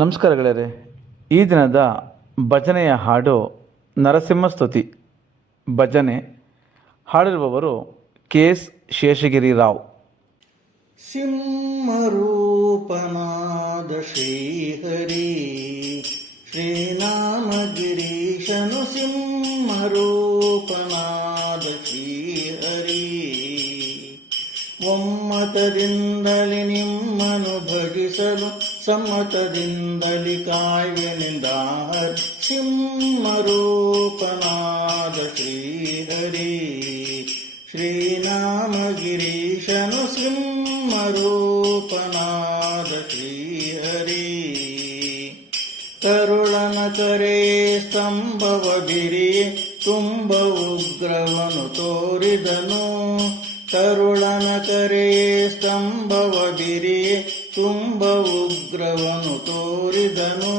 ನಮಸ್ಕಾರ ಗೆಳೆಯರೆ. ಈ ದಿನದ ಭಜನೆಯ ಹಾಡು ನರಸಿಂಹಸ್ತುತಿ ಭಜನೆ. ಹಾಡಿರುವವರು KS ಶೇಷಗಿರಿ ರಾವ್. ಸಿಂಹರೂಪನಾದ ಶ್ರೀಹರಿ ಶ್ರೀನಾಮಗಿರೀಶನು ಸಿಂಹರೂಪನಾದ ಶ್ರೀಹರಿ ಒಮ್ಮತದಿಂದಲೇ ನಿಮ್ಮನು ಭಜಿಸಲು ಸಮ್ಮತದಿಂದಲೇ ಕಾಯ್ವೆನೆಂದಾರ್ ಸಿಂಹರೂಪನಾದ ಶ್ರೀಹರಿ ಶ್ರೀನಾಮಗಿರೀಶನು ಸಿಂಹರೂಪನಾದ ಶ್ರೀಹರಿ ಕರುಳನ ಕರೆ ಸ್ತಂಭವದಿರಿ ತುಂಬ ಉಗ್ರವನು ತೋರಿದನು ಕರುಳನ ಕರೆ ಸ್ತಂಭವದಿರಿ ತುಂಬ ಉಗ್ರವನು ತೋರಿದನು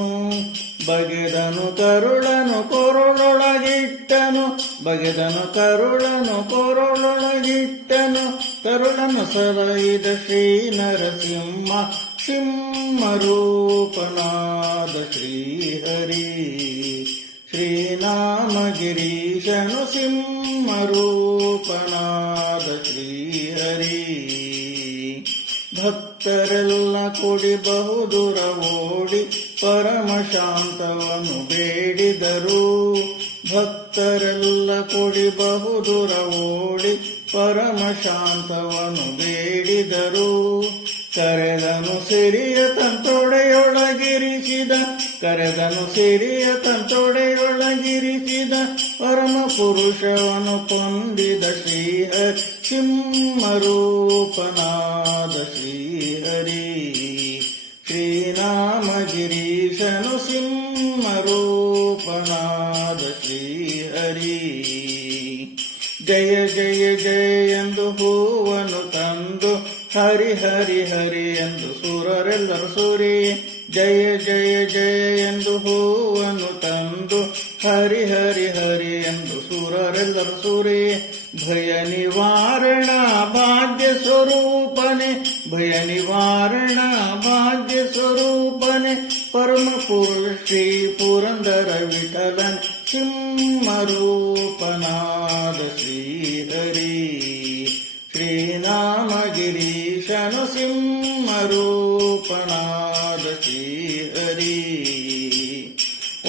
ಬಗೆದನು ಕರುಳನು ಕೊರಳೊಳಗಿಟ್ಟನು ಬಗೆದನು ಕರುಳನು ಕೊರಳೊಳಗಿಟ್ಟನು ಕರುಳನು ಸಲಹಿದ ಶ್ರೀ ನರಸಿಂಹ ಸಿಂಹರೂಪನಾದ ಶ್ರೀಹರಿ ಶ್ರೀನಾಮಗಿರೀಶನು ಸಿಂಹರೂಪನಾದ ಶ್ರೀಹರಿ ಭಕ್ತರೆಲ್ಲ ಕೂಡಿ ಬಹುದೂರ ಓಡಿ ಪರಮ ಶಾಂತವನ್ನು ಬೇಡಿದರು ಭಕ್ತರೆಲ್ಲ ಕೂಡಿ ಬಹುದೂರ ಓಡಿ ಪರಮ ಶಾಂತವನ್ನು ಬೇಡಿದರು ಕರೆದನು ಸಿರಿಯ ತಂತೊಡೆಯೊಳಗಿರಿಸಿದ ಕರೆದನು ಸಿರಿಯ ತಂತೊಡೆಯೊಳಗಿರಿಸಿದ ಪರಮ ಪುರುಷವನು ಕೊಂದಿದ ಶ್ರೀಹರಿ ಸಿಂಹರೂಪನಾದ ಶ್ರೀಹರಿ ಶ್ರೀನಾಮಗಿರೀಶನು ಸಿಂಹರೂಪನಾದ ಶ್ರೀಹರಿ ಜಯ ಜಯ ಜಯ ಎಂದು ಹೂವನ್ನು ತಂದು ಹರಿ ಹರಿ ಹರಿ ಎಂದು ಸುರರೆಲ್ಲರು ಸುರಿ ಜಯ ಜಯ ಜಯ ಎಂದು ಹೂವನ್ನು ತಂದು ಹರಿ ಹರಿ ಹರಿ ಎಂದು ಸುರರೆಲ್ಲರು ಸುರಿ ಭಯ ನಿವಾರಣ ಭಾಗ್ಯ ಸ್ವರೂಪನೆ ಭಯ ನಿವಾರಣ ಭಾಗ್ಯ ಸ್ವರೂಪನೆ ಪರಮ ಪುರುಷ ಶ್ರೀ ಪುರಂದರ ವಿಠಲನ್ ಸಿಂಹರೂಪನಾದ ಶ್ರೀಹರಿ ಶ್ರೀನಾಮಗಿರೀಶನು ಸಿಂಹರೂಪನಾದ ಶ್ರೀಹರಿ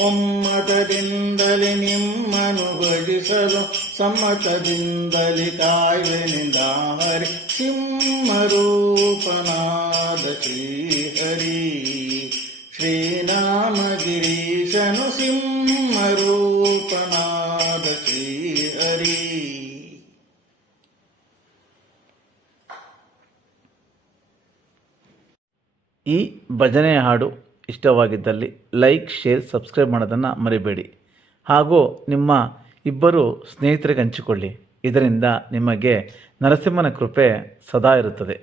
ಒಮ್ಮತದಿಂದಲೇ ನಿಮ್ಮನು ಭಜಿಸಲು ಸಮ್ಮತದಿಂದಲೇ ಕಾಯ್ವೆನೆಂದ ಹರಿ ಸಿಂಹರೂಪನಾದ ಶ್ರೀಹರಿ ಶ್ರೀನಾಮಗಿರೀಶನು ಸಿಂಹರೂಪನಾದ ಶ್ರೀಹರಿ. ಈ ಭಜನೆಯ ಹಾಡು ಇಷ್ಟವಾಗಿದ್ದಲ್ಲಿ ಲೈಕ್, ಶೇರ್, ಸಬ್ಸ್ಕ್ರೈಬ್ ಮಾಡೋದನ್ನು ಮರಿಬೇಡಿ. ಹಾಗೂ ನಿಮ್ಮ ಇಬ್ಬರು ಸ್ನೇಹಿತರಿಗೆ ಹಂಚಿಕೊಳ್ಳಿ. ಇದರಿಂದ ನಿಮಗೆ ನರಸಿಂಹನ ಕೃಪೆ ಸದಾ ಇರುತ್ತದೆ.